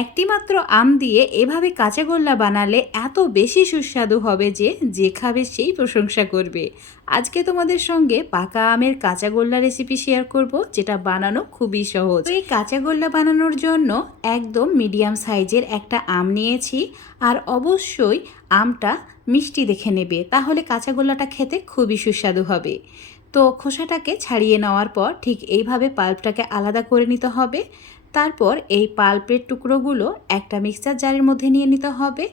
একটি মাত্র আম দিয়ে এভাবে কাঁচাগোল্লা বানালে এত বেশি সুস্বাদু হবে যে যে খাবে সেই প্রশংসা করবে। আজকে তোমাদের সঙ্গে পাকা আমের কাঁচাগোল্লা রেসিপি শেয়ার করব, যেটা বানানো খুবই সহজ। তো এই কাঁচাগোল্লা বানানোর জন্য একদম মিডিয়াম সাইজের একটা আম নিয়েছি। আর অবশ্যই আমটা মিষ্টি দেখে নেবে, তাহলে কাঁচাগোল্লাটা খেতে খুবই সুস্বাদু হবে। তো খোসাটাকে ছাড়িয়ে নেওয়ার পর ঠিক এইভাবে পাল্পটাকে আলাদা করে নিতে হবে। তারপর এই পাল্পের টুকরোগুলো একটা মিক্সচার জারের মধ্যে নিয়ে নিতে হবে।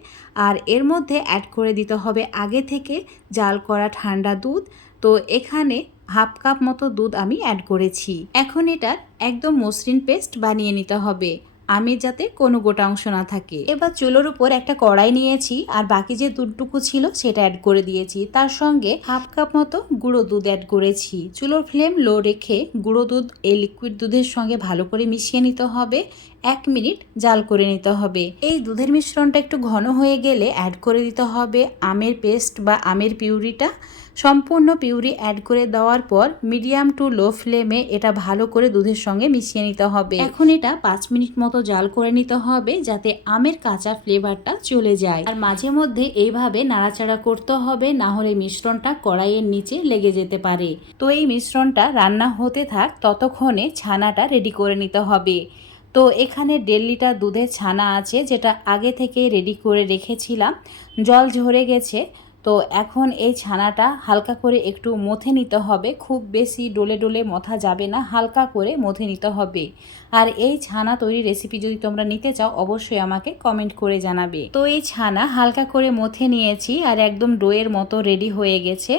আর এর মধ্যে অ্যাড করে দিতে হবে আগে থেকে জাল করা ঠান্ডা দুধ। তো এখানে হাফ কাপ মতো দুধ আমি অ্যাড করেছি। এখন এটার একদম মসৃণ পেস্ট বানিয়ে নিতে হবে, আমের যাতে কোনো গোটা অংশ না থাকে। এবার চুলোর উপর একটা কড়াই নিয়েছি আর বাকি যে দুধটুকু ছিল সেটা অ্যাড করে দিয়েছি। তার সঙ্গে হাফ কাপ মতো গুঁড়ো দুধ অ্যাড করেছি। চুলোর ফ্লেম লো রেখে গুঁড়ো দুধ এই লিকুইড দুধের সঙ্গে ভালো করে মিশিয়ে নিতে হবে। 1 মিনিট জাল করে নিতে হবে। এই দুধের মিশ্রণটা একটু ঘন হয়ে গেলে অ্যাড করে দিতে হবে আমের পেস্ট বা আমের পিউরিটা। সম্পূর্ণ পিউরি অ্যাড করে দেওয়ার পর মিডিয়াম টু লো ফ্লেমে এটা ভালো করে দুধের সঙ্গে মিশিয়ে নিতে হবে। এখন এটা 5 মিনিট মতো জাল করে নিতে হবে, যাতে আমের কাঁচা ফ্লেভারটা চলে যায়। আর মাঝে মধ্যে এইভাবে নাড়াচাড়া করতে হবে, না হলে মিশ্রণটা কড়াইয়ের নিচে লেগে যেতে পারে। তো এই মিশ্রণটা রান্না হতে থাক, ততক্ষণে ছানাটা রেডি করে নিতে হবে। তো এখানে 1.5 লিটার দুধের ছানা আছে, যেটা আগে থেকে রেডি করে রেখেছিলাম। জল ঝরে গেছে। তো এখন এই ছানাটা হালকা করে একটু মথে নিতে হবে, খুব বেশি ডলে ডলে মথা যাবে না, হালকা করে মথে নিতে হবে। আর এই ছানা তৈরি রেসিপি যদি তোমরা নিতে চাও অবশ্যই আমাকে কমেন্ট করে জানাবে। তো এই ছানা হালকা করে মথে নিয়েছি আর একদম ডোয়ের মতো রেডি হয়ে গেছে।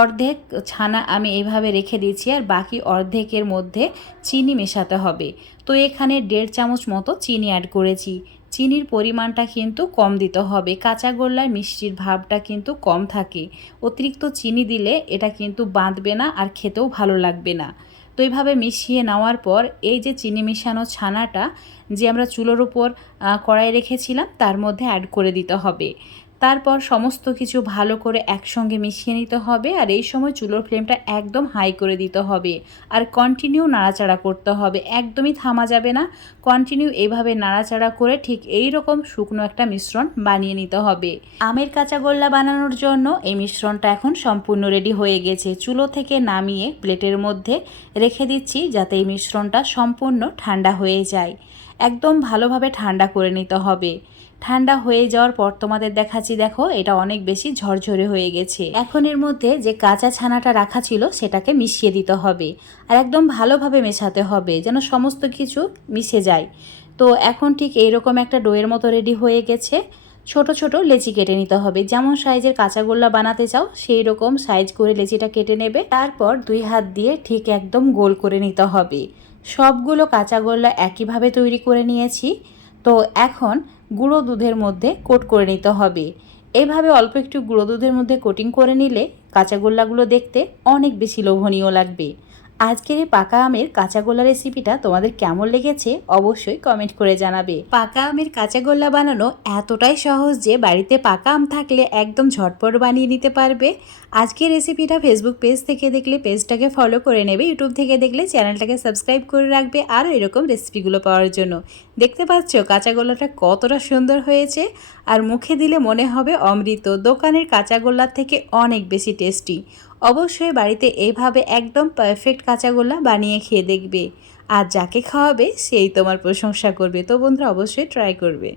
অর্ধেক ছানা আমি এইভাবে রেখে দিয়েছি আর বাকি অর্ধেকের মধ্যে চিনি মেশাতে হবে। তো এখানে 1.5 চামচ মতো চিনি অ্যাড করেছি। চিনির পরিমাণটা কিন্তু কম দিতে হবে, কাঁচাগোল্লার মিষ্টির ভাবটা কিন্তু কম থাকে। অতিরিক্ত চিনি দিলে এটা কিন্তু বাঁধবে না আর খেতেও ভালো লাগবে না। তো এইভাবে মিশিয়ে নেওয়ার পর এই যে চিনি মেশানো ছানাটা যে আমরা চুলোর উপর কড়াই রেখেছিলাম তার মধ্যে অ্যাড করে দিতে হবে। তারপর সমস্ত কিছু ভালো করে একসঙ্গে মিশিয়ে নিতে হবে। আর এই সময় চুলোর ফ্লেমটা একদম হাই করে দিতে হবে আর কন্টিনিউ নাড়াচাড়া করতে হবে, একদমই থামা যাবে না। কন্টিনিউ এইভাবে নাড়াচাড়া করে ঠিক এই রকম শুকনো একটা মিশ্রণ বানিয়ে নিতে হবে। আমের কাঁচাগোল্লা বানানোর জন্য এই মিশ্রণটা এখন সম্পূর্ণ রেডি হয়ে গেছে। চুলো থেকে নামিয়ে প্লেটের মধ্যে রেখে দিচ্ছি, যাতে এই মিশ্রণটা সম্পূর্ণ ঠান্ডা হয়ে যায়। একদম ভালোভাবে ঠান্ডা করে নিতে হবে। ঠান্ডা হয়ে যাওয়ার পর তোমাদের দেখাচ্ছি, দেখো এটা অনেক বেশি ঝরঝরে হয়ে গেছে। এখন এর মধ্যে যে কাঁচা ছানাটা রাখা ছিল সেটাকে মিশিয়ে দিতে হবে আর একদম ভালোভাবে মেশাতে হবে যেন সমস্ত কিছু মিশে যায়। তো এখন ঠিক এইরকম একটা ডোয়ের মতো রেডি হয়ে গেছে। ছোট ছোট লেচি কেটে নিতে হবে, যেমন সাইজের কাঁচাগোল্লা বানাতে চাও সেই রকম সাইজ করে লেচিটা কেটে নেবে। তারপর 2 হাত দিয়ে ঠিক একদম গোল করে নিতে হবে। সবগুলো কাঁচাগোল্লা একইভাবে তৈরি করে নিয়েছি। তো এখন গুঁড়ো দুধের মধ্যে কোট করে নিতে হবে। এইভাবে অল্প একটু গুঁড়ো দুধের মধ্যে কোটিং করে নিলে কাঁচাগোল্লাগুলো দেখতে অনেক বেশি লোভনীয় লাগবে। আজকের এই পাকা আমের কাঁচাগোল্লা রেসিপিটা তোমাদের কেমন লেগেছে অবশ্যই কমেন্ট করে জানাবে। পাকা আমের কাঁচাগোল্লা বানানো এতটাই সহজ যে বাড়িতে পাকা আম থাকলে একদম ঝটপট বানিয়ে নিতে পারবে। আজকের রেসিপিটা ফেসবুক পেজ থেকে দেখলে পেজটাকে ফলো করে নেবে, ইউটিউব থেকে দেখলে চ্যানেলটাকে সাবস্ক্রাইব করে রাখবে আরও এরকম রেসিপিগুলো পাওয়ার জন্য। দেখতে পাচ্ছ কাঁচাগোল্লাটা কতটা সুন্দর হয়েছে আর মুখে দিলে মনে হবে অমৃত। দোকানের কাঁচাগোল্লার থেকে অনেক বেশি টেস্টি। অবশ্যই বাড়িতে এইভাবে একদম পারফেক্ট কাঁচাগোল্লা বানিয়ে খেয়ে দেখবে, আর যাকে খাওয়াবে সেই তোমার প্রশংসা করবে। তো বন্ধুরা অবশ্যই ট্রাই করবে।